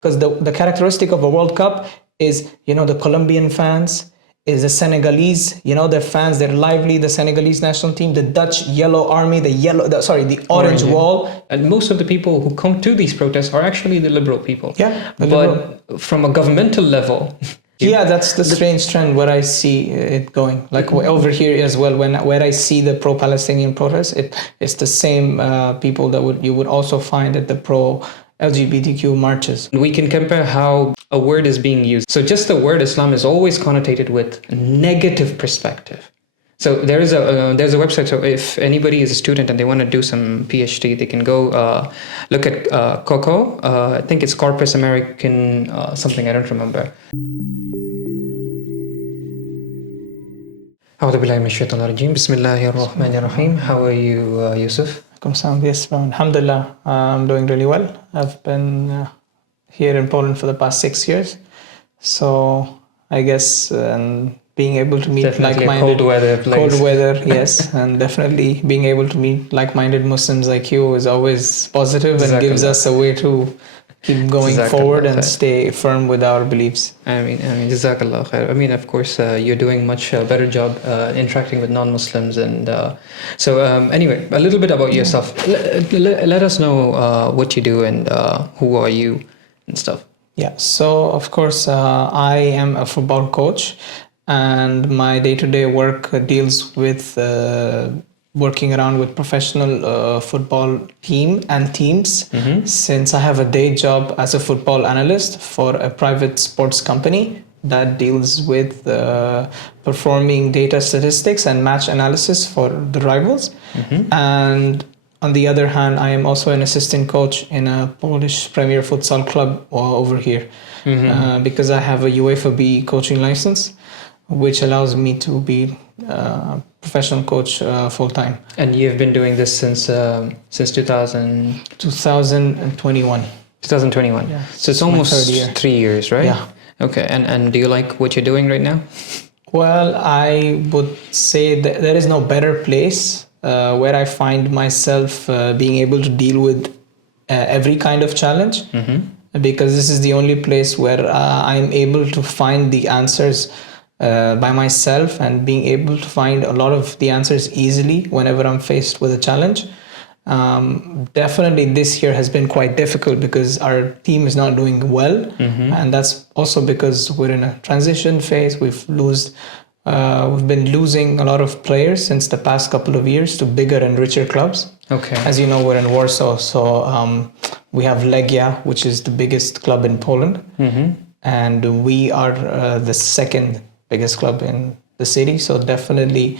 because the characteristic of a World Cup is, the Colombian fans, is the Senegalese, they're fans, they're lively, the Senegalese national team, the Dutch yellow army, the orange wall. And most of the people who come to these protests are actually the liberal people. Yeah. But from a governmental level... Yeah, that's the strange trend where I see it going. Like over here as well, where I see the pro-Palestinian protests, it's the same people that you would also find at the pro-LGBTQ marches. We can compare how a word is being used. So just the word Islam is always connotated with a negative perspective. So there's a website. So if anybody is a student and they want to do some PhD, they can go look at COCO. I think it's Corpus American something. I don't remember. Bismillahirrahmanirrahim. How are you, Yusuf? Yes, alhamdulillah. I'm doing really well. I've been here in Poland for the past 6 years. So I guess being able to meet like-minded... Cold weather, yes. And definitely being able to meet like-minded Muslims like you is always positive and gives us a way to keep going forward and stay firm with our beliefs. I mean, Jazakallah khair. I mean, of course, you're doing much better job interacting with non-Muslims. And anyway, a little bit about yourself. Let us know what you do and who are you and stuff. Yeah, so of course, I am a football coach, and my day-to-day work deals with working around with professional football teams, since I have a day job as a football analyst for a private sports company that deals with performing data statistics and match analysis for the rivals. And on the other hand, I am also an assistant coach in a Polish Premier Futsal club over here, because I have a UEFA B coaching license, which allows me to be professional coach full-time. And you've been doing this since 2021. 2021. Yeah. So it's almost 3 years, right? Yeah. Okay. And do you like what you're doing right now? Well, I would say that there is no better place where I find myself being able to deal with every kind of challenge, because this is the only place where I'm able to find the answers by myself, and being able to find a lot of the answers easily whenever I'm faced with a challenge. Definitely this year has been quite difficult because our team is not doing well, and that's also because we're in a transition phase. We've been losing a lot of players since the past couple of years to bigger and richer clubs. Okay. As you know, we're in Warsaw, so we have Legia, which is the biggest club in Poland, and we are the second biggest club in the city. So definitely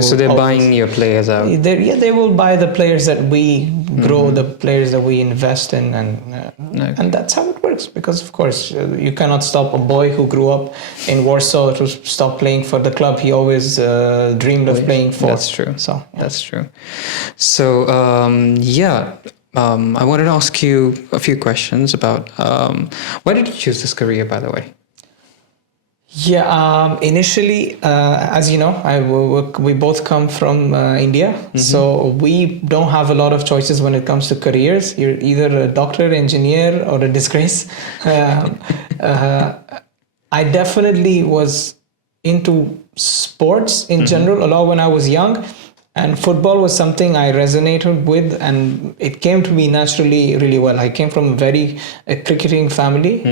so they're buying your players out. They will buy the players that we grow, the players that we invest in, and that's how it works. Because of course you cannot stop a boy who grew up in Warsaw to stop playing for the club he always dreamed of playing for. That's true. So that's true. So I wanted to ask you a few questions about why did you choose this career, by the way? Yeah, initially, as you know, we both come from India, so we don't have a lot of choices when it comes to careers. You're either a doctor, engineer, or a disgrace. I definitely was into sports in general a lot when I was young, and football was something I resonated with, and it came to me naturally really well. I came from a very cricketing family,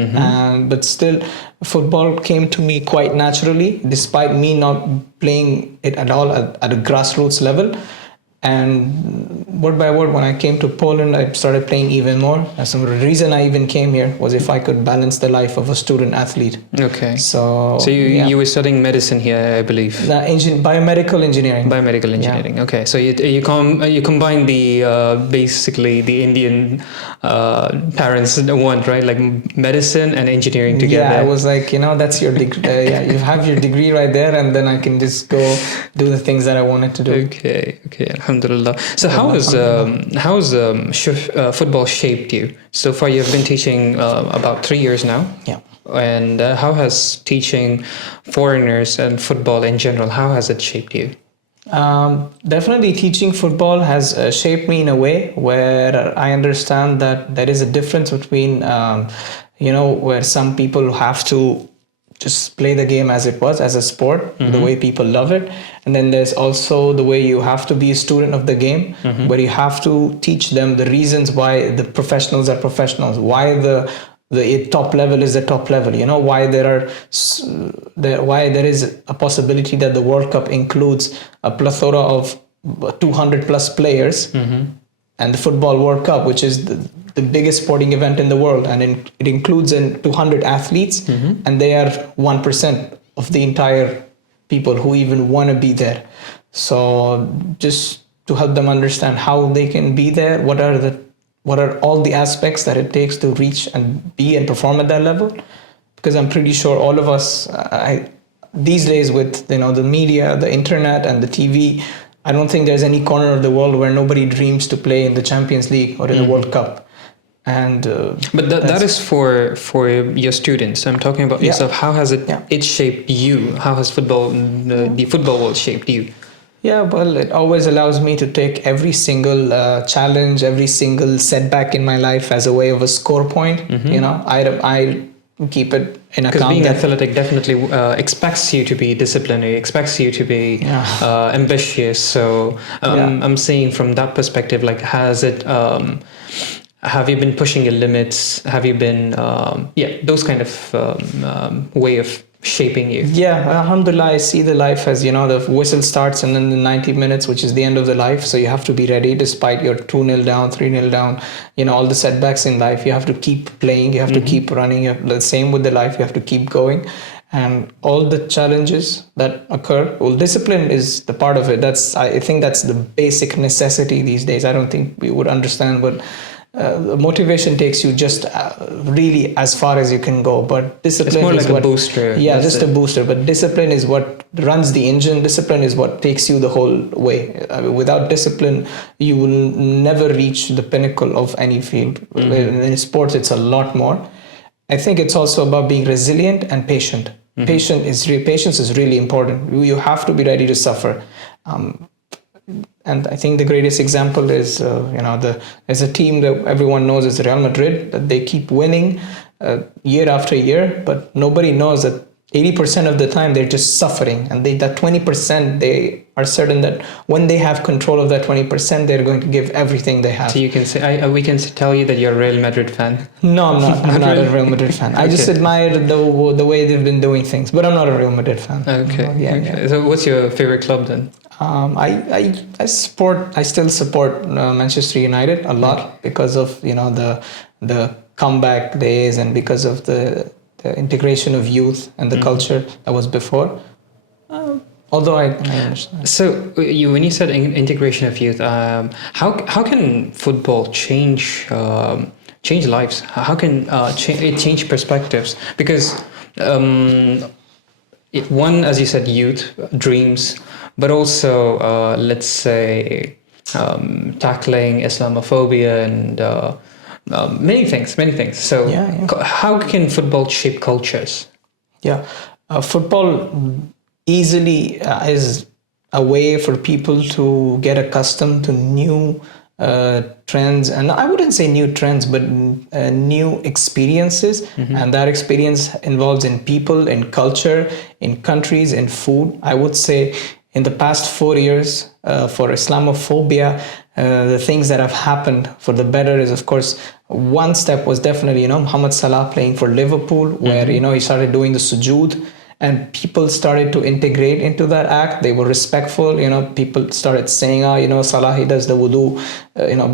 but still football came to me quite naturally, despite me not playing it at all at a grassroots level. And word by word, when I came to Poland, I started playing even more. And so the reason I even came here was if I could balance the life of a student athlete. Okay. So you were studying medicine here, I believe. Biomedical engineering. Biomedical engineering. Yeah. Okay. So you combine the basically the Indian parents want, right? Like medicine and engineering together. Yeah, I was like, that's your degree. You have your degree right there, and then I can just go do the things that I wanted to do. Okay. Alhamdulillah. So how has football shaped you? So far, you've been teaching about 3 years now. Yeah. And how has teaching foreigners and football in general, how has it shaped you? Definitely teaching football has shaped me in a way where I understand that there is a difference between where some people have to just play the game as it was, as a sport, the way people love it. And then there's also the way you have to be a student of the game, where you have to teach them the reasons why the professionals are professionals, why the top level is the top level, why why there is a possibility that the World Cup includes a plethora of 200 plus players, and the Football World Cup, which is the biggest sporting event in the world, and it includes 200 athletes, and they are 1% of the entire people who even want to be there. So just to help them understand how they can be there, what are all the aspects that it takes to reach and be and perform at that level, because I'm pretty sure all of us these days, with the media, the internet, and the TV, I don't think there's any corner of the world where nobody dreams to play in the Champions League or in the World Cup. And but that is for your students. I'm talking about yourself. How has it shaped you? How has the football world shaped you? Yeah, well, it always allows me to take every single challenge, every single setback in my life as a way of a score point. I keep it in account. Because being athletic definitely expects you to be disciplined, it expects you to be ambitious. So I'm saying from that perspective, like, have you been pushing your limits? Have you been, those kind of way of shaping you? Yeah, alhamdulillah, I see the life as, the whistle starts and then the 90 minutes, which is the end of the life. So you have to be ready despite your 2-0 down, 3-0 down, all the setbacks in life. You have to keep playing, you have to keep running. The same with the life, you have to keep going. And all the challenges that occur, well, discipline is the part of it. I think that's the basic necessity these days. I don't think we would understand what the motivation takes you just really as far as you can go, but discipline it's more is like a booster. Yeah, just a booster. But discipline is what runs the engine. Discipline is what takes you the whole way. Without discipline, you will never reach the pinnacle of any field. In sports, it's a lot more. I think it's also about being resilient and patient. Patience is really important. You have to be ready to suffer. And I think the greatest example is, there's a team that everyone knows is Real Madrid, that they keep winning year after year, but nobody knows that 80% of the time they're just suffering. And that 20%, they are certain that when they have control of that 20%, they're going to give everything they have. So you can say, we can tell you that you're a Real Madrid fan. No, I'm not. I'm not a Real Madrid fan. I just admire the way they've been doing things, but I'm not a Real Madrid fan. Okay. So what's your favorite club then? I still support Manchester United a lot because of the comeback days and because of the integration of youth and the culture that was before. Although I understand. So when you said integration of youth, how can football change lives? How can it change perspectives? Because one, as you said, youth, dreams, but also, let's say, tackling Islamophobia and many things. So how can football shape cultures? Yeah, football easily is a way for people to get accustomed to new trends, and I wouldn't say new trends, but new experiences. And that experience involves in people, in culture, in countries, in food. I would say in the past 4 years, for Islamophobia, the things that have happened for the better is, of course, one step was definitely, Mohamed Salah playing for Liverpool, where, he started doing the sujood, and people started to integrate into that act. They were respectful, people started saying, Salah, he does the wudu,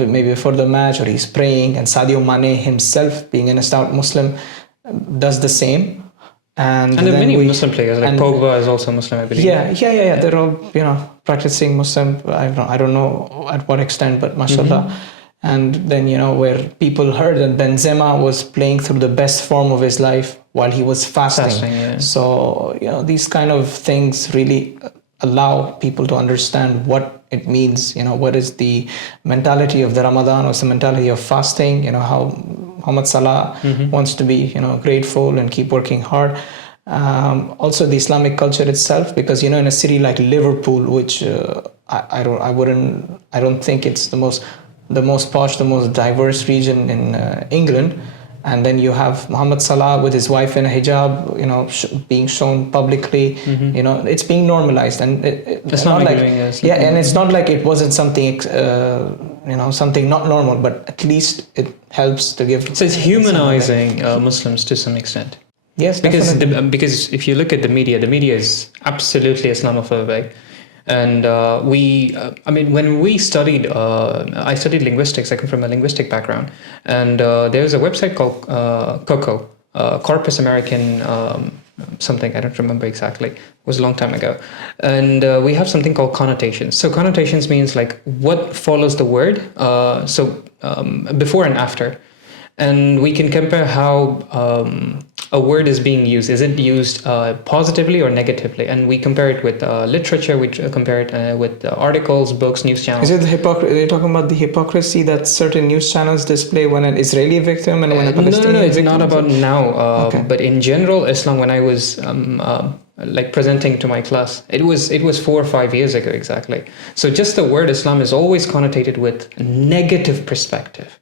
maybe before the match, or he's praying. And Sadio Mane himself, being an stout Muslim, does the same. And there are many Muslim players, like Pogba is also Muslim, I believe. Yeah. They're all, practicing Muslim. I don't know at what extent, but mashallah. And then, where people heard that Benzema was playing through the best form of his life while he was fasting. So, these kind of things really allow people to understand what it means, what is the mentality of the Ramadan, what's the mentality of fasting, how Muhammad Salah wants to be, grateful and keep working hard. Also the Islamic culture itself, because, in a city like Liverpool, which I don't think it's the most posh, the most diverse region in England. and then you have Muhammad Salah with his wife in a hijab, being shown publicly. It's being normalized, and It's not not like doing this. yeah, and it's not like it wasn't something something not normal, but at least it helps to give. So it's humanizing Muslims to some extent. Yes, Because definitely. because if you look at the media is absolutely Islamophobic, and when we studied, I studied linguistics. I come from a linguistic background, and there's a website called COCO, Corpus American something. I don't remember exactly. It was a long time ago, and we have something called connotations. So connotations means like what follows the word. Before and after. And we can compare how a word is being used. Is it used positively or negatively? And we compare it with literature. We compare it with articles, books, news channels. Is it the hypocrisy? Are you talking about the hypocrisy that certain news channels display when an Israeli victim and when a Palestinian No, it's victim? not about now. Okay. But in general, Islam, when I was like presenting to my class, it was 4 or 5 years ago exactly. So just the word Islam is always connotated with negative perspective.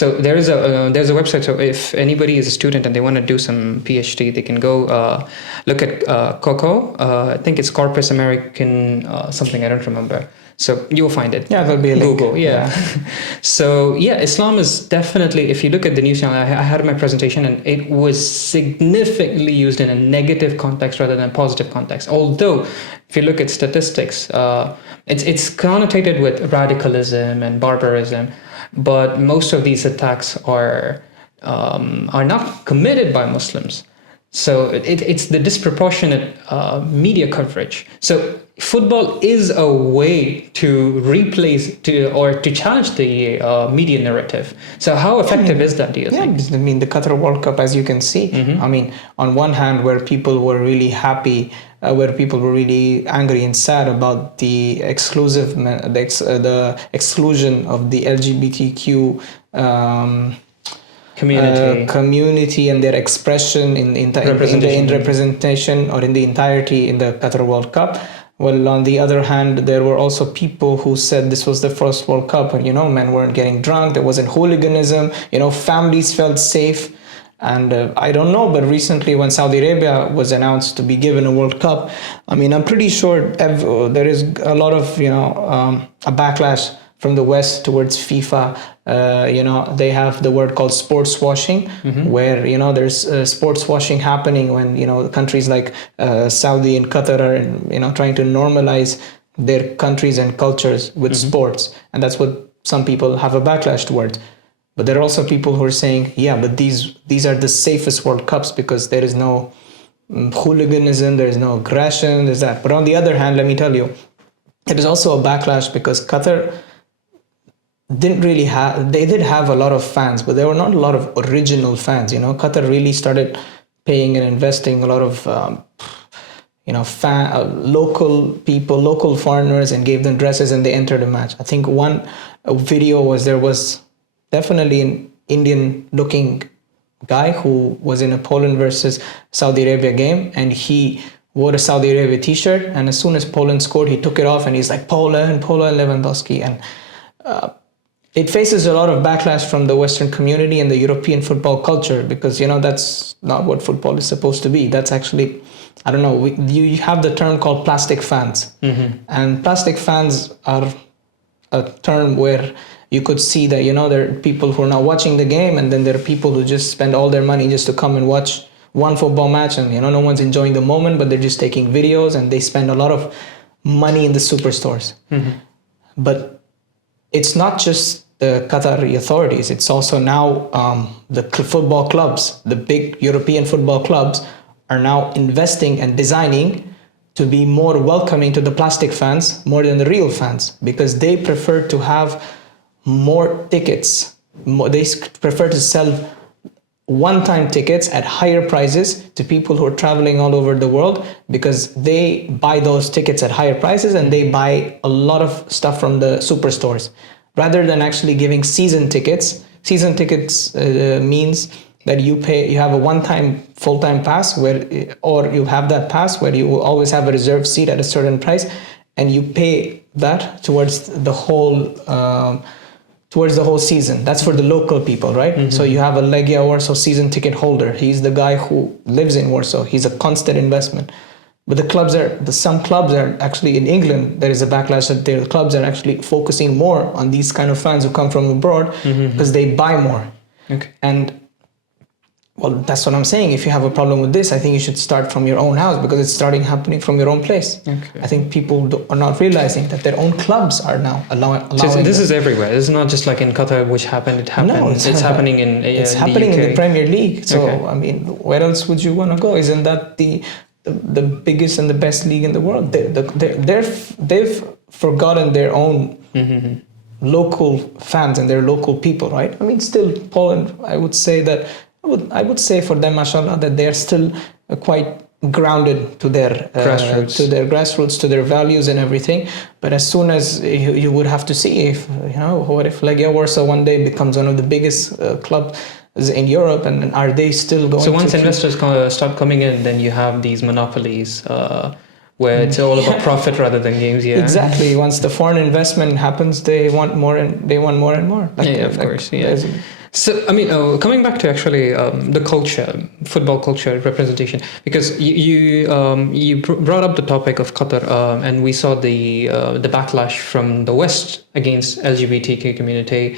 So there's a website. So if anybody is a student and they want to do some PhD, they can go look at COCO. I think it's Corpus American something. I don't remember. So you'll find it. Yeah, there'll be a link. Google. Yeah. So yeah, Islam is definitely. If you look at the news channel, I had my presentation, and it was significantly used in a negative context rather than a positive context. Although, if you look at statistics, it's connotated with radicalism and barbarism. But most of these attacks are not committed by Muslims. So it's the disproportionate media coverage. So football is a way to replace or to challenge the media narrative. So how effective is that, do you think? I mean, the Qatar World Cup, as you can see, I mean, on one hand, where people were really happy, where people were really angry and sad about the exclusion of the LGBTQ community and their expression in representation or in the entirety in the Qatar World Cup. Well, on the other hand, there were also people who said this was the first World Cup, and men weren't getting drunk, there wasn't hooliganism, families felt safe. And I don't know, but recently when Saudi Arabia was announced to be given a World Cup, I mean, I'm pretty sure there is a lot of, a backlash from the West towards FIFA. They have the word called sports washing, where, there's sports washing happening when, countries like Saudi and Qatar are, trying to normalize their countries and cultures with sports. And that's what some people have a backlash towards. But there are also people who are saying, yeah, but these are the safest World Cups because there is no hooliganism, there is no aggression, there's that. But on the other hand, let me tell you, there is also a backlash because Qatar didn't really have, they did have a lot of fans, but there were not a lot of original fans. Qatar really started paying and investing a lot of local people, local foreigners, and gave them dresses and they entered a match. I think one video was there was definitely an Indian looking guy who was in a Poland versus Saudi Arabia game, and he wore a Saudi Arabia t-shirt, and as soon as Poland scored, he took it off and he's like, Poland, Lewandowski. And it faces a lot of backlash from the Western community and the European football culture because, that's not what football is supposed to be. That's actually, I don't know, you have the term called plastic fans. And plastic fans are a term where you could see that, there are people who are not watching the game, and then there are people who just spend all their money just to come and watch one football match, and, no one's enjoying the moment, but they're just taking videos, and they spend a lot of money in the superstores. But it's not just the Qatari authorities, it's also now the football clubs, the big European football clubs are now investing and designing to be more welcoming to the plastic fans more than the real fans, because they prefer to have more tickets. They prefer to sell one-time tickets at higher prices to people who are traveling all over the world, because they buy those tickets at higher prices and they buy a lot of stuff from the superstores rather than actually giving season tickets. Season tickets means that you have a one-time full-time pass or you have that pass where you will always have a reserved seat at a certain price, and you pay that towards the whole towards the whole season. That's for the local people, right? So you have a Legia Warsaw season ticket holder. He's the guy who lives in Warsaw. He's a constant investment. But some clubs are actually in England. There is a backlash that the clubs are actually focusing more on these kind of fans who come from abroad because they buy more. Okay. And well, that's what I'm saying. If you have a problem with this, I think you should start from your own house because it's starting happening from your own place. Okay. I think people are not realizing that their own clubs are now allowing. So this is everywhere. It's not just like in Qatar, which happened. It happened. No, it's happening in it's the happening UK. in the Premier League. So Okay. I mean, where else would you want to go? Isn't that the biggest and the best league in the world? They've forgotten their own local fans and their local people, right? I mean, still Poland. I would say that. I would say for them, mashallah, that they are still quite grounded to their grassroots, to their values and everything. But as soon as you would have to see if what if Legia Warsaw one day becomes one of the biggest clubs in Europe, and are they still going? So once investors start coming in, then you have these monopolies where it's all about profit rather than games. Yeah, exactly. Once the foreign investment happens, they want more and more and more. Of course. Yeah. So, I mean, coming back to actually the culture, football culture representation, because you brought up the topic of Qatar, and we saw the backlash from the West against LGBTQ community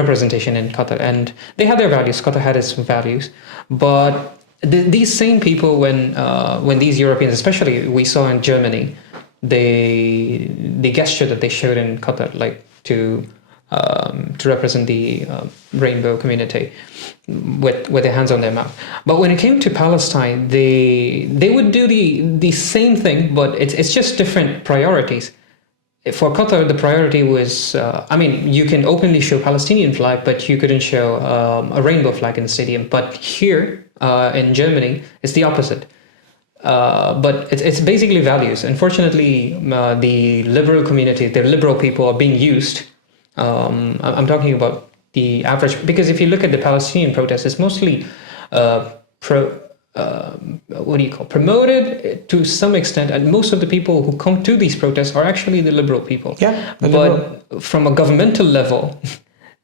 representation in Qatar, and they had their values. Qatar had its values, but these same people, when these Europeans, especially we saw in Germany, the gesture that they showed in Qatar, like to represent the rainbow community with their hands on their mouth. But when it came to Palestine, they would do the same thing, but it's just different priorities. For Qatar, the priority was, you can openly show Palestinian flag, but you couldn't show a rainbow flag in the stadium. But here in Germany, it's the opposite. But it's basically values. Unfortunately, the liberal community, the liberal people are being used. I'm talking about the average, because if you look at the Palestinian protests, it's mostly promoted to some extent, and most of the people who come to these protests are actually the liberal people. Yeah, but from a governmental level,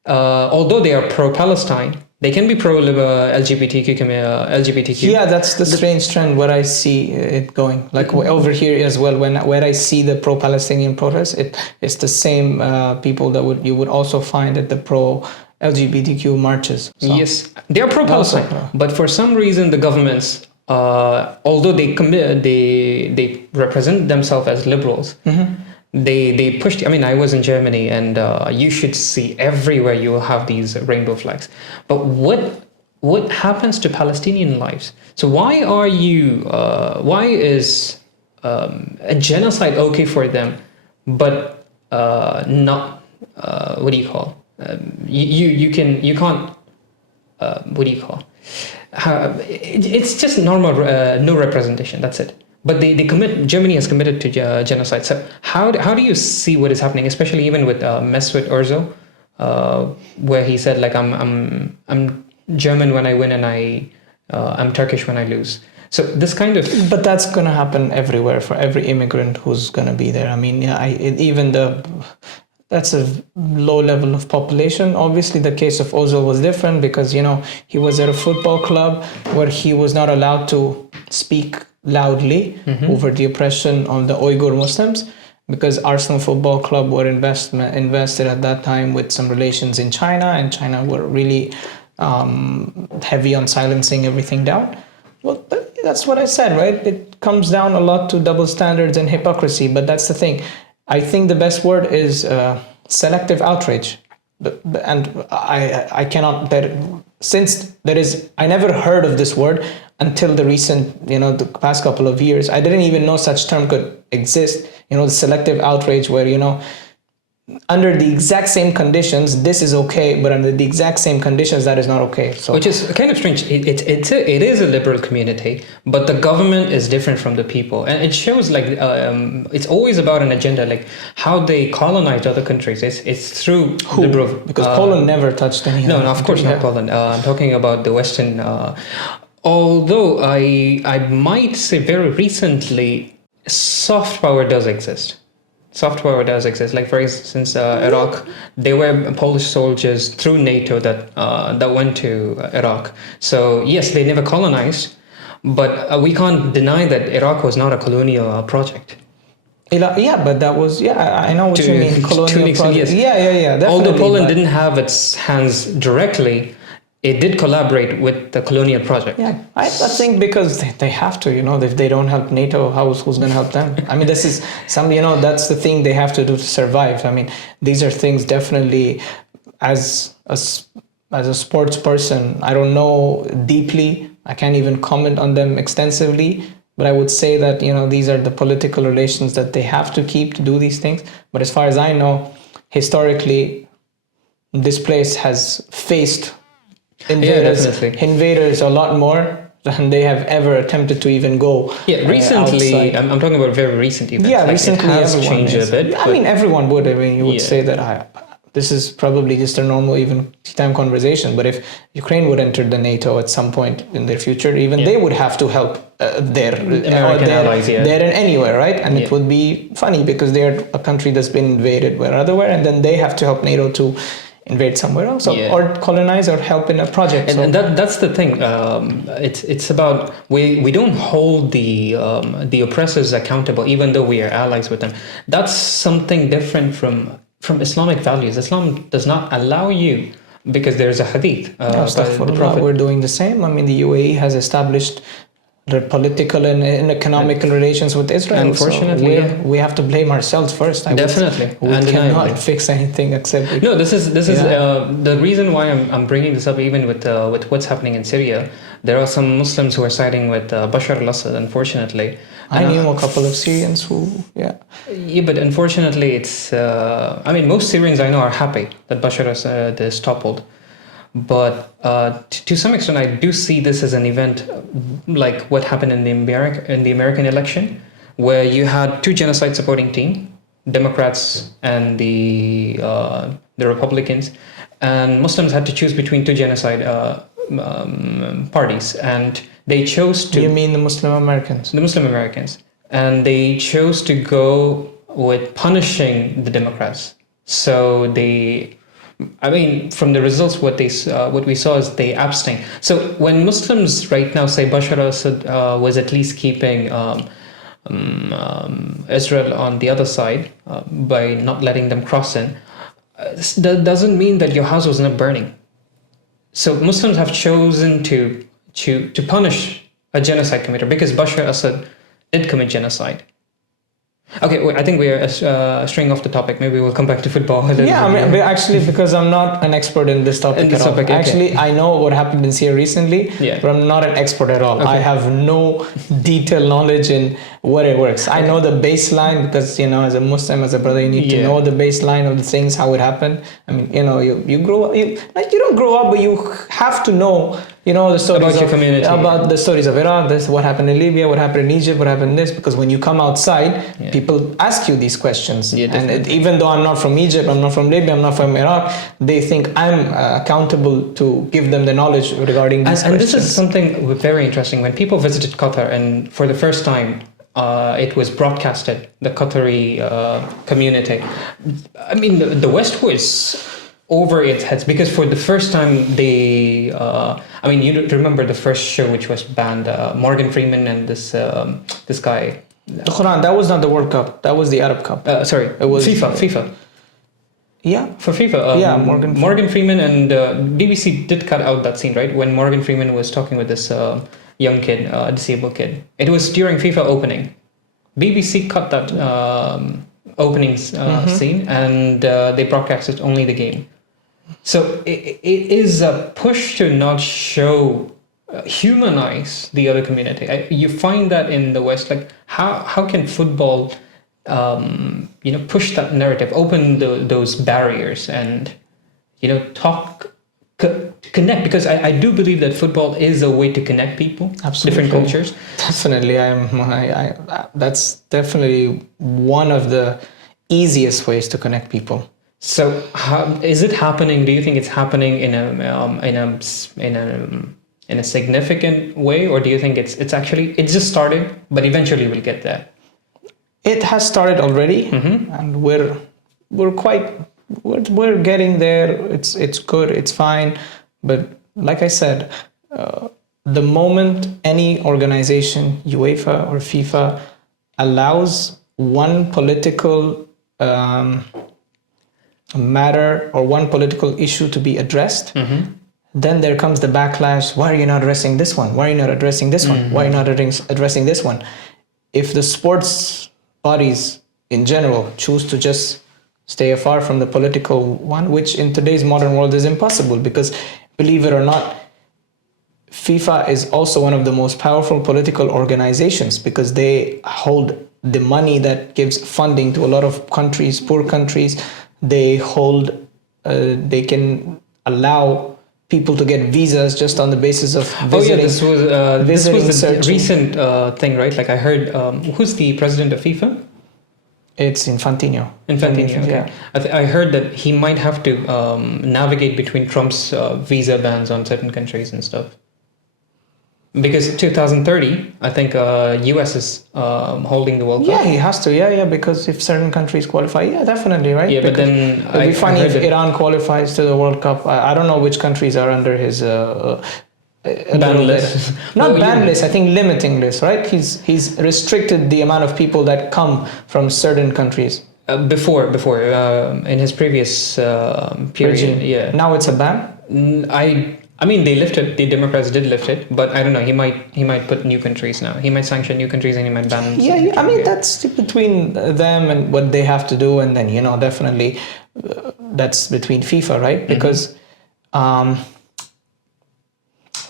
although they are pro-Palestine, they can be pro-LGBTQ. Yeah, that's the strange trend where I see it going. Like over here as well, where I see the pro-Palestinian protests, it's the same people that you would also find at the pro-LGBTQ marches. So. Yes, they are pro-Palestine, but for some reason the governments, although they represent themselves as liberals, they pushed. I mean, I was in Germany, and you should see everywhere you will have these rainbow flags. But what happens to Palestinian lives? So why is a genocide okay for them, but not you can't it's just normal no representation. That's it. But Germany has committed to genocide. So how do you see what is happening, especially even with Mesut Ozil, where he said like I'm German when I win and I'm Turkish when I lose. So this kind of. But that's gonna happen everywhere for every immigrant who's gonna be there. I mean, that's a low level of population. Obviously, the case of Ozil was different because he was at a football club where he was not allowed to speak loudly over the oppression of the Uyghur Muslims, because Arsenal Football Club were invested at that time with some relations in China, and China were really heavy on silencing everything down. Well, that's what I said, right? It comes down a lot to double standards and hypocrisy, but that's the thing. I think the best word is selective outrage. And I cannot, I never heard of this word until the recent, the past couple of years. I didn't even know such term could exist, the selective outrage where, under the exact same conditions, this is okay, but under the exact same conditions, that is not okay. So, which is kind of strange. It is a liberal community, but the government is different from the people, and it shows like it's always about an agenda, like how they colonized other countries. It's through liberal. Because Poland never touched any. No, of course not Poland. I'm talking about the Western. Although I might say very recently, soft power does exist. Soft power does exist. Like for instance, Iraq, they were Polish soldiers through NATO that went to Iraq. So yes, they never colonized, but we can't deny that Iraq was not a colonial project. Yeah, but that was, I know what To- you mean. to an Colonial extent, project. yes. Yeah, definitely. Although Poland but- didn't have its hands directly, it did collaborate with the colonial project. Yeah, I think because they have to, if they don't help NATO, who's going to help them? I mean, this is that's the thing they have to do to survive. I mean, these are things definitely, as a sports person, I don't know deeply. I can't even comment on them extensively, but I would say that, these are the political relations that they have to keep to do these things. But as far as I know, historically, this place has faced invaders a lot more than they have ever attempted to even go. Yeah, recently, outside. I'm talking about very recent events. Yeah, Like, recently it has everyone changed is. a bit. I mean, everyone would. I mean, you would Yeah. say that this is probably just a normal, even time conversation. But if Ukraine would enter the NATO at some point in their future, even they would have to help their American allies, yeah. there and anywhere, right? And Yeah. it would be funny because they're a country that's been invaded where otherwhere, and then they have to help NATO to invade somewhere else, or colonize or help in a project. And that's the thing. It's about we don't hold the oppressors accountable, even though we are allies with them. That's something different from Islamic values. Islam does not allow you, because there's a hadith. By the Prophet. We're doing the same. I mean, the UAE has established the political and economical relations with Israel. Unfortunately, so we have to blame ourselves first. Definitely, we undeniably. cannot fix anything except. No, this is the reason why I'm bringing this up. Even with what's happening in Syria, there are some Muslims who are siding with Bashar al-Assad. Unfortunately, I knew a couple of Syrians who, Yeah, but unfortunately, it's. I mean, most Syrians I know are happy that Bashar al-Assad is toppled. But to some extent, I do see this as an event like what happened in the American election, where you had two genocide supporting teams, Democrats and the Republicans, and Muslims had to choose between two genocide parties, and they chose to. You mean the Muslim Americans? The Muslim Americans, and they chose to go with punishing the Democrats. So from the results, what we saw is they abstained. So when Muslims right now say Bashar al-Assad was at least keeping Israel on the other side by not letting them cross in, that doesn't mean that your house was not burning. So Muslims have chosen to punish a genocide committer because Bashar al-Assad did commit genocide. Okay, I think we are straying off the topic. Maybe we'll come back to football. Yeah, I mean, actually, because I'm not an expert in this topic at all. Okay. Actually, I know what happened in Syria recently, Yeah. but I'm not an expert at all. Okay. I have no detailed knowledge in what it works. I know the baseline because, as a Muslim, as a brother, you need to know the baseline of the things, how it happened. I mean, you grow up, you don't grow up, but you have to know, the stories about your community. About the stories of Iraq, what happened in Libya, what happened in Egypt, what happened in this, because when you come outside, people ask you these questions. Yeah, and even though I'm not from Egypt, I'm not from Libya, I'm not from Iraq, they think I'm accountable to give them the knowledge regarding these questions. And this is something very interesting. When people visited Qatar, and for the first time, it was broadcasted, the Qatari community. I mean, the West was over its heads because for the first time they, you remember the first show which was banned, Morgan Freeman and this guy. The Quran, that was not the World Cup, that was the Arab Cup. Sorry, it was FIFA. Yeah. For FIFA, Morgan Freeman and BBC did cut out that scene, right? When Morgan Freeman was talking with this young kid, disabled kid. It was during FIFA opening. BBC cut that opening scene and they broadcasted only the game. So it is a push to not show, humanize the other community. You find that in the West, like how can football, push that narrative, open those barriers, and connect, because I do believe that football is a way to connect people, different cultures. Definitely, that's definitely one of the easiest ways to connect people. So, is it happening? Do you think it's happening in a significant way, or do you think it's just starting, but eventually we'll get there? It has started already, and we're getting there. It's good, it's fine, but like I said, the moment any organization, UEFA or FIFA, allows one political matter or one political issue to be addressed, then there comes the backlash. Why are you not addressing this one? Why are you not addressing this one? Why are you not addressing this one? If the sports bodies in general choose to just stay afar from the political one, which in today's modern world is impossible, because believe it or not, FIFA is also one of the most powerful political organizations, because they hold the money that gives funding to a lot of countries, poor countries. They hold, they can allow people to get visas just on the basis of visiting. This was a recent thing, right? Like I heard, who's the president of FIFA? It's Infantino. Infantino, okay. Yeah. I heard that he might have to navigate between Trump's visa bans on certain countries and stuff. Because 2030, I think US is holding the World Cup. Yeah, he has to. Yeah, because if certain countries qualify, yeah, definitely, right? Yeah, because but then it'll be funny if Iran qualifies to the World Cup. I don't know which countries are under his ban list. Not ban list. I think limiting list, right? He's restricted the amount of people that come from certain countries. Before in his previous period, yeah. Now it's a ban. I mean, they lifted. The Democrats did lift it, but I don't know. He might put new countries now. He might sanction new countries and he might ban. Yeah. I mean, that's between them and what they have to do, and then definitely that's between FIFA, right? Because,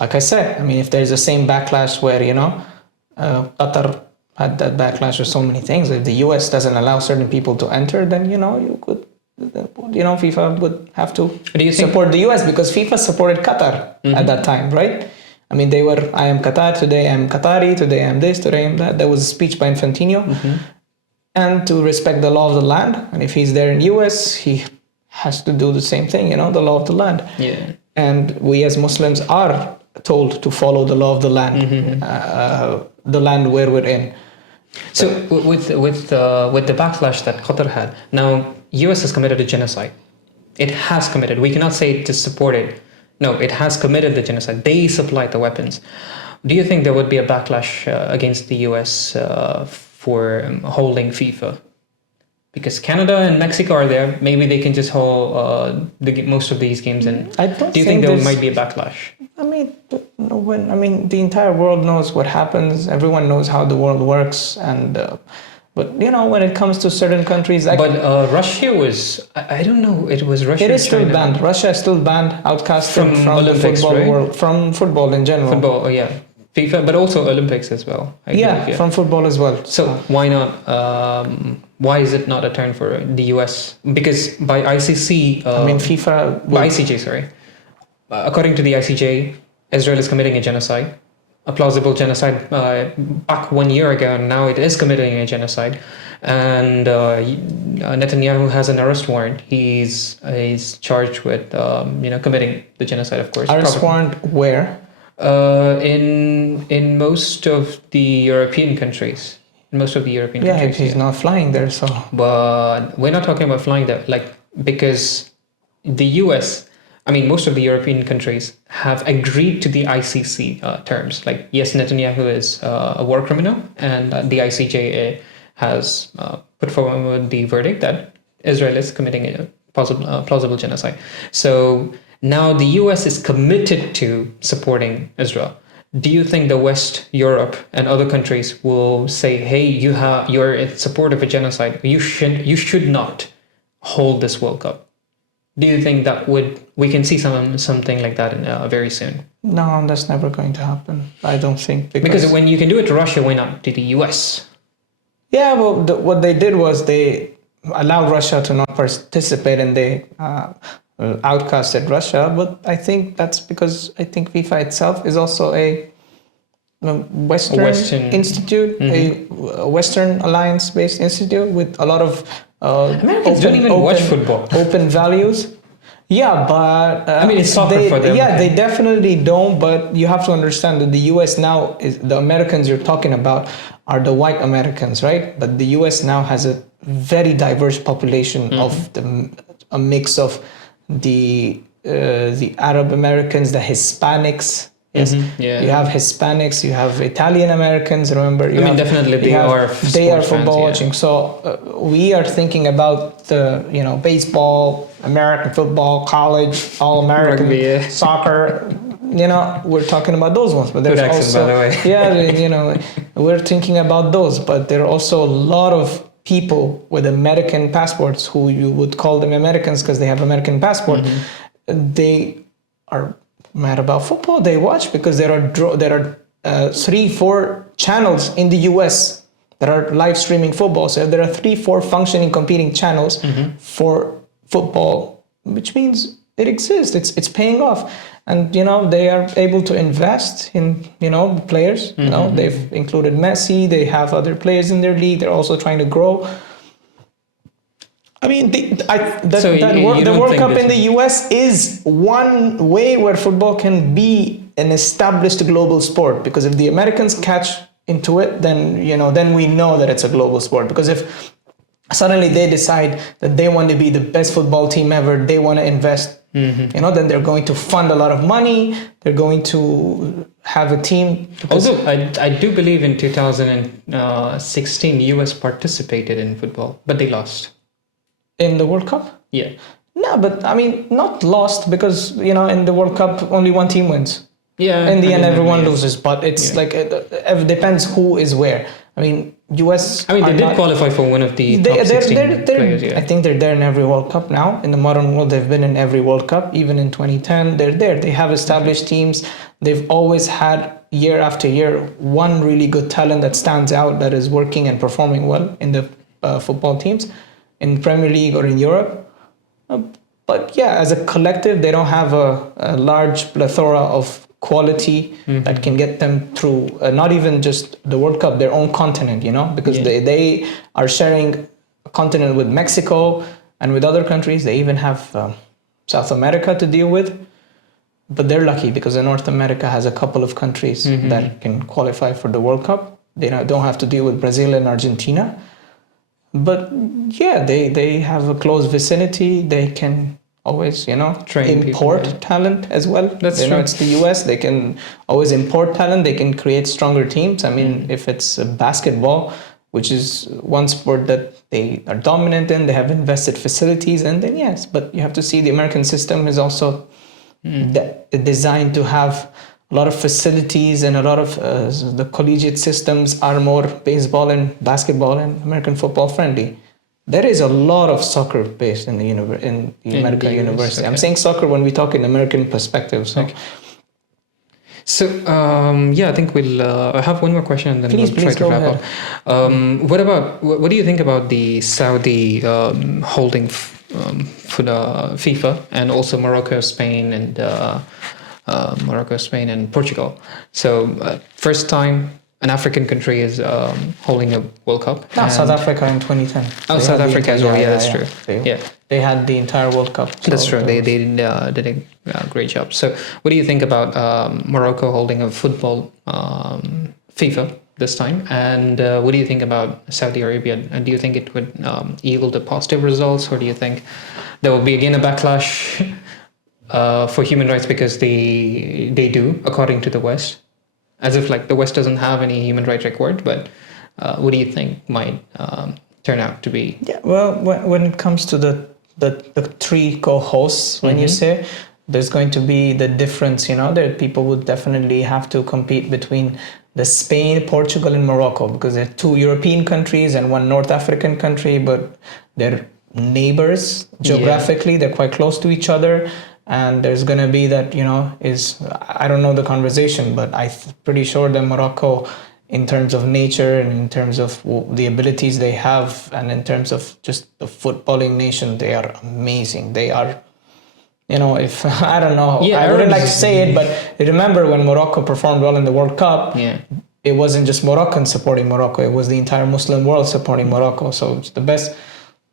like I said, I mean, if there's the same backlash where Qatar had that backlash with so many things, if the US doesn't allow certain people to enter, then you could. FIFA would have to support the US, because FIFA supported Qatar at that time, right? I mean, they were, I am Qatar, today I'm Qatari, today I'm this, today I'm that. There was a speech by Infantino. And to respect the law of the land. And if he's there in US, he has to do the same thing, the law of the land. Yeah. And we as Muslims are told to follow the law of the land, the land where we're in. So with the backlash that Qatar had, now US has committed a genocide. It has committed. We cannot say to support it. No, it has committed the genocide. They supplied the weapons. Do you think there would be a backlash against the US for holding FIFA? Because Canada and Mexico are there. Maybe they can just hold most of these games. And do you think there might be a backlash? I mean, the entire world knows what happens. Everyone knows how the world works, and but when it comes to certain countries, Russia was, I don't know, it was Russia. It is still banned. Russia is still banned, outcasted from the football world, from football in general. Football, yeah. FIFA, but also Olympics as well. From football as well. So why not? Why is it not a turn for the US? Because by ICC, FIFA. By ICJ, sorry. According to the ICJ, Israel is committing a genocide, a plausible genocide back 1 year ago, and now it is committing a genocide. And Netanyahu has an arrest warrant. He's charged with committing the genocide, of course. Arrest warrant where? In most of the European countries. Yeah, he's not flying there, so. But we're not talking about flying there, because the US, most of the European countries have agreed to the ICC terms. Yes, Netanyahu is a war criminal, and the ICJ has put forward the verdict that Israel is committing a plausible genocide. So now the US is committed to supporting Israel. Do you think the West, Europe, and other countries will say, "Hey, you're in support of a genocide. You should not hold this World Cup"? Do you think that we can see something like that very soon? No, that's never going to happen. I don't think, because when you can do it to Russia, why not to the US? Yeah, well, what they did was they allowed Russia to not participate, and they outcasted Russia. But I think that's because I think FIFA itself is also a Western institute, a Western alliance-based institute with a lot of Americans don't even watch football. Open values. Yeah, but I mean, it's soccer they, for them. yeah, Okay. they definitely don't. But you have to understand that the U.S. now is the Americans you're talking about are the white Americans, right? But the U.S. now has a very diverse population of a mix of the Arab Americans, the Hispanics. Yes, Yeah. you have Hispanics, you have Italian Americans. Remember, I mean, definitely they are they are sports football fans, yeah. watching. So we are thinking about the baseball, American football, college, all American Rugby, yeah. soccer. We're talking about those ones, but there's Good accent, also by the way. we're thinking about those, but there are also a lot of people with American passports who you would call them Americans because they have American passport. They are mad about football. They watch because there are 3-4 channels in the US that are live streaming football. So if there are 3-4 functioning competing channels for football, which means it exists. It's paying off, and they are able to invest in players. They've included Messi. They have other players in their league. They're also trying to grow. I mean, the World Cup in the US is one way where football can be an established global sport, because if the Americans catch into it, then we know that it's a global sport. Because if suddenly they decide that they want to be the best football team ever, they want to invest, then they're going to fund a lot of money. They're going to have a team. Also, I do believe in 2016, US participated in football, but they lost. In the World Cup? Yeah. No, but I mean, not lost, because in the World Cup only one team wins. Yeah. In the end, everyone loses, but it's like it depends who is where. I mean, US. I mean, they did qualify for one of the top 16 players. Yeah. I think they're there in every World Cup now. In the modern world, they've been in every World Cup. Even in 2010, they're there. They have established teams. They've always had, year after year, one really good talent that stands out, that is working and performing well in the football teams, in Premier League or in Europe. But yeah, as a collective, they don't have a large plethora of quality that can get them through, not even just the World Cup, their own continent, because they are sharing a continent with Mexico and with other countries. They even have South America to deal with. But they're lucky because North America has a couple of countries that can qualify for the World Cup. They don't have to deal with Brazil and Argentina. But yeah, they have a close vicinity. They can always, Train import people, yeah. talent as well. That's true. It's the US. They can always import talent. They can create stronger teams. I mean, if it's basketball, which is one sport that they are dominant in, they have invested facilities, and then yes. But you have to see the American system is also designed to have a lot of facilities, and a lot of the collegiate systems are more baseball and basketball and American football friendly. There is a lot of soccer based in the American university. Okay. I'm saying soccer when we talk in American perspective. So, So I think we'll have one more question, and then we'll try to wrap up. What do you think about the Saudi holding for the FIFA, and also Morocco, Spain, and Portugal? So first time an African country is holding a World Cup. South Africa in 2010. South Africa as well. Yeah, that's true. They had the entire World Cup. So that's true. They did a great job. So what do you think about Morocco holding a football FIFA this time? And what do you think about Saudi Arabia? And do you think it would yield a positive results, or do you think there will be again a backlash for human rights, because they do, according to the West? As if like the West doesn't have any human rights record, but what do you think might turn out to be? Yeah, well, when it comes to the three co-hosts, when you say, there's going to be the difference, that people would definitely have to compete between the Spain, Portugal, and Morocco, because they're two European countries and one North African country, but they're neighbors geographically. They're quite close to each other. And there's going to be that, I don't know the conversation, but I'm pretty sure that Morocco, in terms of nature and in terms of the abilities they have, and in terms of just the footballing nation, they are amazing. They are, if, I don't know, I wouldn't like to say it, but remember when Morocco performed well in the World Cup, it wasn't just Moroccans supporting Morocco, it was the entire Muslim world supporting Morocco. So it's the best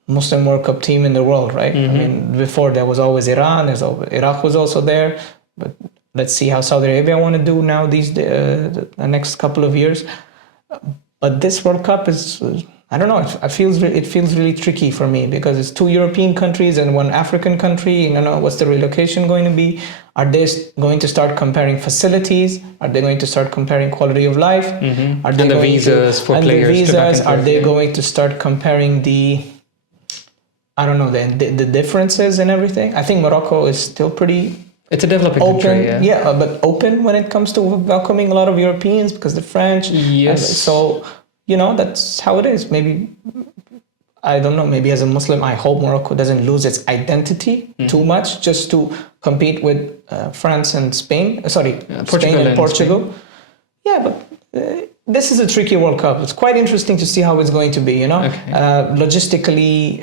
Muslim World Cup team in the world, right? I mean, before there was always Iran, Iraq was also there, but let's see how Saudi Arabia want to do now the next couple of years. But this World Cup is, I don't know, it feels really tricky for me because it's two European countries and one African country. You know, what's the relocation going to be? Are they going to start comparing facilities? Are they going to start comparing quality of life? Are they and the visas for players? The visas, are they going to start comparing I don't know, the differences and everything? I think Morocco is still pretty... It's a developing open, country, yeah. But open when it comes to welcoming a lot of Europeans because the French. Yes. So, you know, that's how it is. Maybe, I don't know, maybe as a Muslim, I hope Morocco doesn't lose its identity too much just to compete with France and Spain. Spain and Portugal. Yeah, but this is a tricky World Cup. It's quite interesting to see how it's going to be, you know. Okay. Logistically,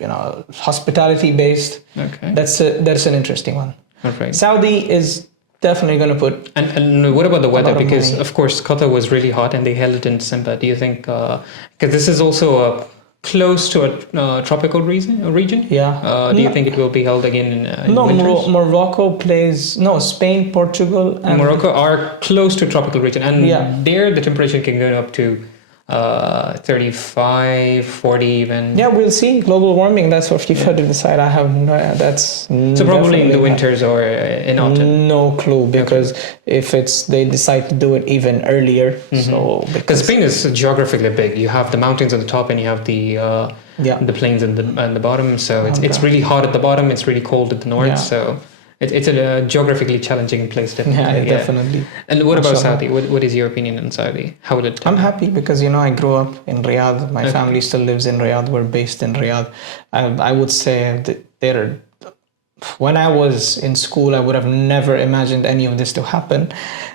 you know, hospitality based. Okay. That's an interesting one. Right. Saudi is definitely going to put... And what about the weather? Because, money. of course, Qatar was really hot and they held it in December. Do you think... Because this is also close to a tropical region? Yeah. Do you think it will be held again in winters? Morocco plays... No, Spain, Portugal... and Morocco are close to a tropical region. And there the temperature can go up to 35, 40 even. Yeah, we'll see. Global warming, that's what FIFA to decide. I have no... That's... So probably in the winters or in autumn? No clue, because if they decide to do it even earlier, so... Because Spain is geographically big. You have the mountains at the top and you have the plains at the bottom. So it's really hot at the bottom. It's really cold at the north. So... It's a geographically challenging place, definitely. Yeah, definitely. And what about Saudi? What is your opinion on Saudi? How will it? I'm happy because, you know, I grew up in Riyadh. My family still lives in Riyadh. We're based in Riyadh. I would say that when I was in school, I would have never imagined any of this to happen.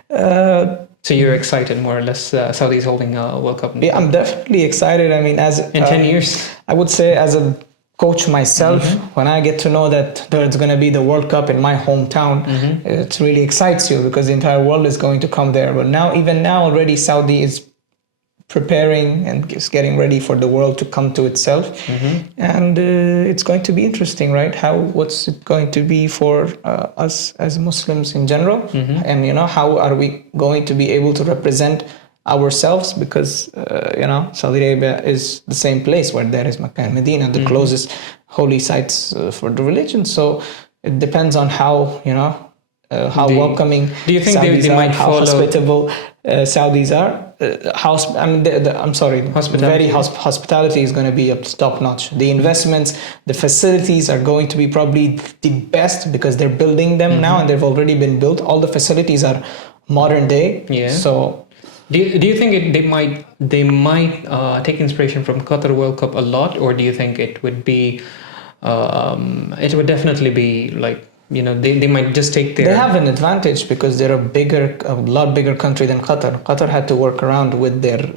So you're excited, more or less, Saudi is holding a World Cup? Yeah, I'm definitely excited. I mean, in 10 years? I would say as a coach myself, when I get to know that there's going to be the World Cup in my hometown, it really excites you because the entire world is going to come there. But even now already Saudi is preparing and is getting ready for the world to come to itself. And it's going to be interesting, right? What's it going to be for us as Muslims in general? And, you know, how are we going to be able to represent ourselves, because Saudi Arabia is the same place where there is Mecca and Medina, the closest holy sites for the religion. So it depends on how welcoming. Do you think Saudis they might how follow? Hospitable Saudis are. Hospitality is going to be up top notch. The investments, the facilities are going to be probably the best because they're building them now and they've already been built. All the facilities are modern day. Yeah. So. Do you think they might take inspiration from Qatar World Cup a lot, or do you think it would be it would definitely be like, you know, they might just take their... They have an advantage because they're a lot bigger country than Qatar. Qatar had to work around with their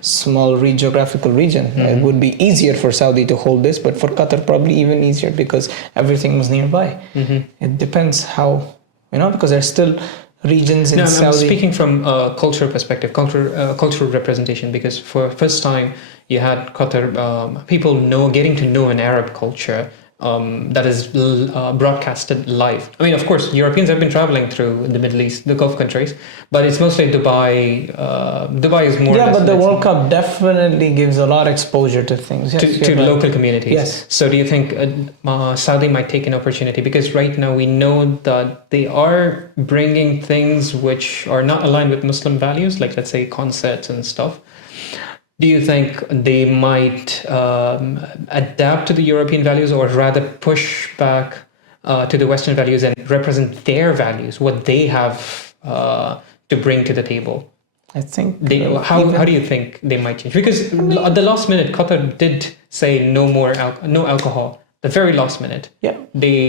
small geographical region. It would be easier for Saudi to hold this, but for Qatar probably even easier because everything was nearby. It depends how, because there's still regions in Saudi. I'm speaking from a cultural perspective, cultural representation, because for first time you had Qatar people getting to know an Arab culture that is broadcasted live. I mean, of course, Europeans have been traveling through the Middle East, the Gulf countries, but it's mostly Dubai. Dubai is more. Yeah, but the World Cup definitely gives a lot of exposure to things. Yes, to local communities. Yes. So do you think Saudi might take an opportunity? Because right now we know that they are bringing things which are not aligned with Muslim values, like let's say concerts and stuff. Do you think they might adapt to the European values, or rather push back to the Western values and represent their values, what they have to bring to the table? I think... How do you think they might change? Because at the last minute, Qatar did say no alcohol. The very last minute. Yeah.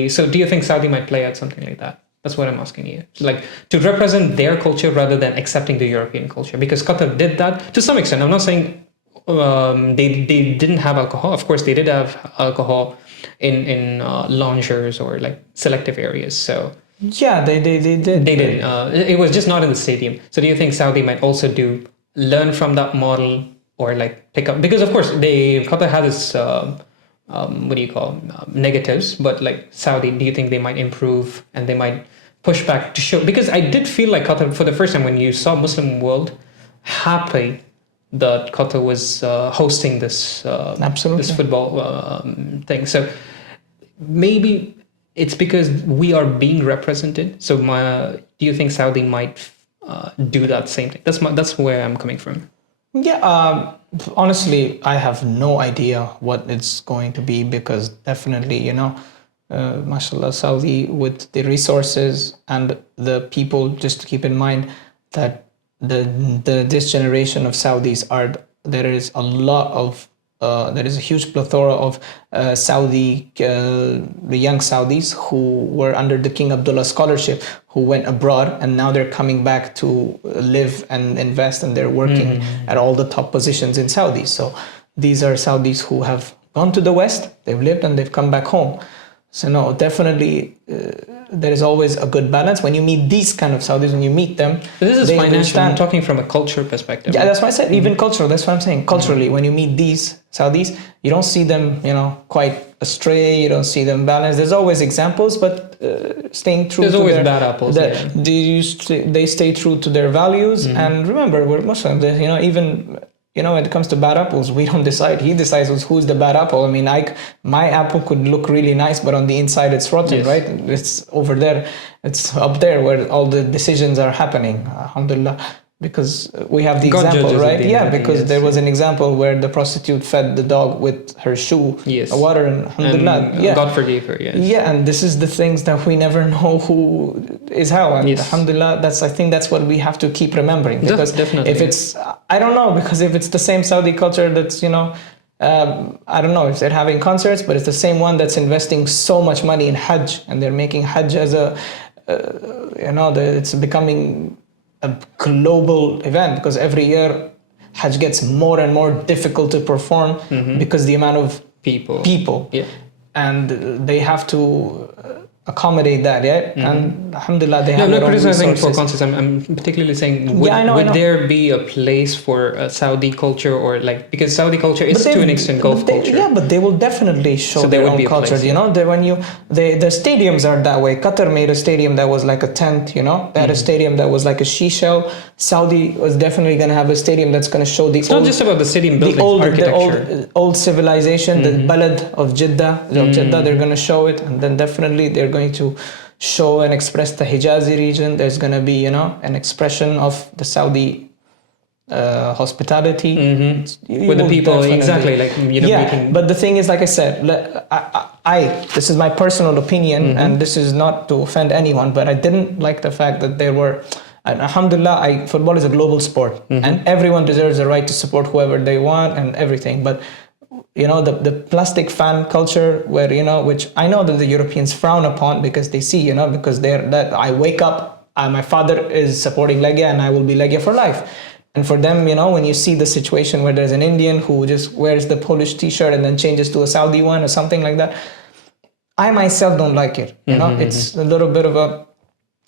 So do you think Saudi might play out something like that? That's what I'm asking you. Like, to represent their culture rather than accepting the European culture. Because Qatar did that to some extent. I'm not saying they didn't have alcohol. Of course, they did have alcohol in loungers or like selective areas. So yeah, they did. They did. It was just not in the stadium. So do you think Saudi might also learn from that model, or like pick up? Because of course, Qatar had this what do you call negatives, but like Saudi, do you think they might improve and they might push back to show? Because I did feel like Qatar for the first time when you saw Muslim world happy that Qatar was hosting this Absolutely. this football thing. So maybe it's because we are being represented. So do you think Saudi might do that same thing? That's where I'm coming from. Yeah, honestly, I have no idea what it's going to be because definitely, mashallah, Saudi with the resources and the people, just to keep in mind that this generation of Saudis there is a lot of there is a huge plethora of the young Saudis who were under the King Abdullah scholarship, who went abroad and now they're coming back to live and invest, and they're working at all the top positions in Saudi. So these are Saudis who have gone to the West, they've lived and they've come back home. So no, definitely there is always a good balance. When you meet these kind of Saudis, when you meet them, but this is financial. I'm talking from a culture perspective. Yeah, that's why I said even cultural. That's what I'm saying. Culturally, when you meet these Saudis, you don't see them, quite astray. You don't see them balanced. There's always examples, but staying true. There's always bad apples. They stay true to their values. And remember, we're Muslims. Even when it comes to bad apples, we don't decide. He decides who's the bad apple. I mean, my apple could look really nice, but on the inside it's rotten, yes. Right? It's over there. It's up there where all the decisions are happening. Alhamdulillah. Because we have the example, right? Yeah, because there was an example where the prostitute fed the dog with her shoe, water, and alhamdulillah. God forgave her, yes. Yeah, and this is the things that we never know who is how. And alhamdulillah, I think that's what we have to keep remembering. Because definitely. If it's, I don't know, because if it's the same Saudi culture that's, I don't know if they're having concerts, but it's the same one that's investing so much money in Hajj, and they're making Hajj as it's becoming a global event, because every year Hajj gets more and more difficult to perform because the amount of people. Yeah. And they have to accommodate that, and alhamdulillah they have their own criticizing resources. for concerts. I'm particularly saying would there be a place for Saudi culture, or because Saudi culture is to an extent golf culture. Yeah, but they will definitely show their own culture. The stadiums are that way. Qatar made a stadium that was like a tent. They had a stadium that was like a shell. Saudi was definitely going to have a stadium that's going to show it's not just about the stadium buildings, architecture. The old civilization, the balad of Jeddah. They're going to show it, and then definitely they're going to show and express the Hijazi region. There's going to be, an expression of the Saudi hospitality with the people, exactly, But the thing is, like I said, this is my personal opinion, and this is not to offend anyone, but I didn't like the fact that there were. And alhamdulillah, football is a global sport, and everyone deserves the right to support whoever they want and everything. But the plastic fan culture, where which I know that the Europeans frown upon, because they see because that I wake up, my father is supporting Legia and I will be Legia for life. And for them, when you see the situation where there's an Indian who just wears the Polish t-shirt and then changes to a Saudi one or something like that, I myself don't like it. It's a little bit of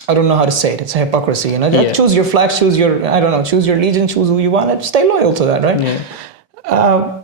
I don't know how to say it. It's a hypocrisy. Choose your flag, choose your legion, choose who you want, and stay loyal to that, right? Yeah.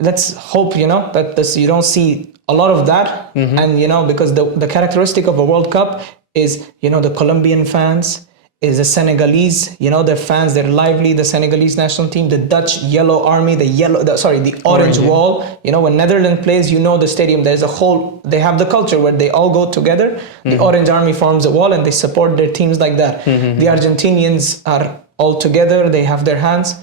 Let's hope, that you don't see a lot of that. And, because the characteristic of a World Cup is, the Colombian fans, is the Senegalese, their fans, they're lively, the Senegalese national team, the Dutch yellow army, the orange wall. When Netherlands plays, the stadium, they have the culture where they all go together. The orange army forms a wall and they support their teams like that. The Argentinians are all together, they have their hands.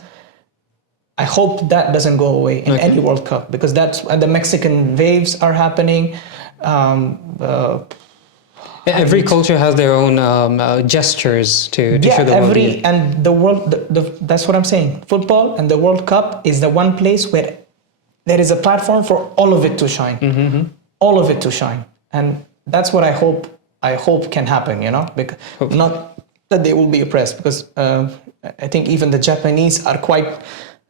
I hope that doesn't go away in any World Cup, because the Mexican waves are happening. Every culture has their own gestures to show the world. And the world, that's what I'm saying. Football and the World Cup is the one place where there is a platform for all of it to shine. All of it to shine. And that's what I hope can happen, because not that they will be oppressed, because I think even the Japanese are quite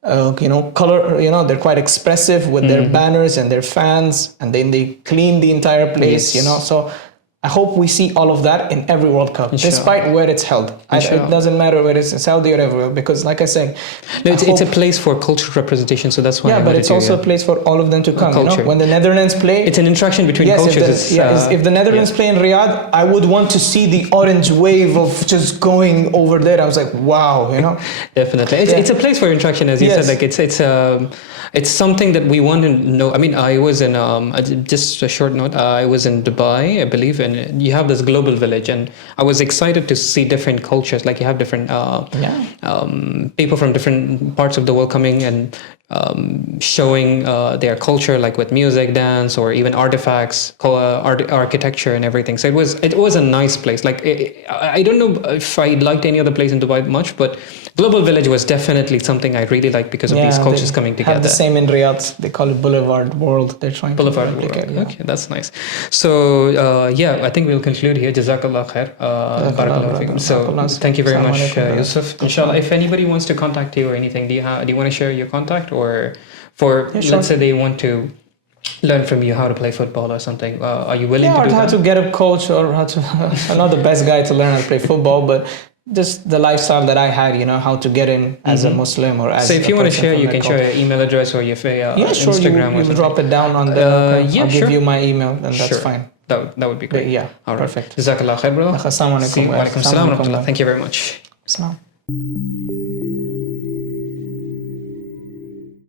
they're quite expressive with their banners and their fans, and then they clean the entire place, so I hope we see all of that in every World Cup, despite where it's held. It doesn't matter whether it's in Saudi or everywhere, because like I said, no, it's a place for cultural representation, so that's why. Yeah, but it's also a place for all of them to come. You know? When the Netherlands play, it's an interaction between cultures. If the Netherlands play in Riyadh, I would want to see the orange wave of just going over there. I was like, wow, you know. Definitely, it's a place for interaction, as you said. Like it's something that we want to know. I mean, I was in just a short note. I was in Dubai, I believe, and you have this global village, and I was excited to see different cultures. Like you have different people from different parts of the world coming and showing their culture, like with music, dance, or even artifacts, architecture, and everything. So it was a nice place. Like I don't know if I liked any other place in Dubai much, but Global Village was definitely something I really liked because of these cultures coming together. Have the same in Riyadh. They call it Boulevard World. They're trying Boulevard to replicate. World. Okay, that's nice. So I think we'll conclude here. Jazakallah khair. Barakallahu feekum. So thank you very much, Yusuf. Inshallah, if anybody wants to contact you or anything, do you want to share your contact, or let's say they want to learn from you how to play football or something, are you willing to do that? How to get a coach, or how to I'm not the best guy to learn how to play football, but just the lifestyle that I had, you know, how to get in as a Muslim or as. So if you want to share, you can share your email address or your Instagram. You drop it down on the. I'll give you my email, and that's fine. That would be great. Yeah, all right. Perfect. Jazakallah khair, bro. Assalamu alaikum. Thank you very much. Assalam.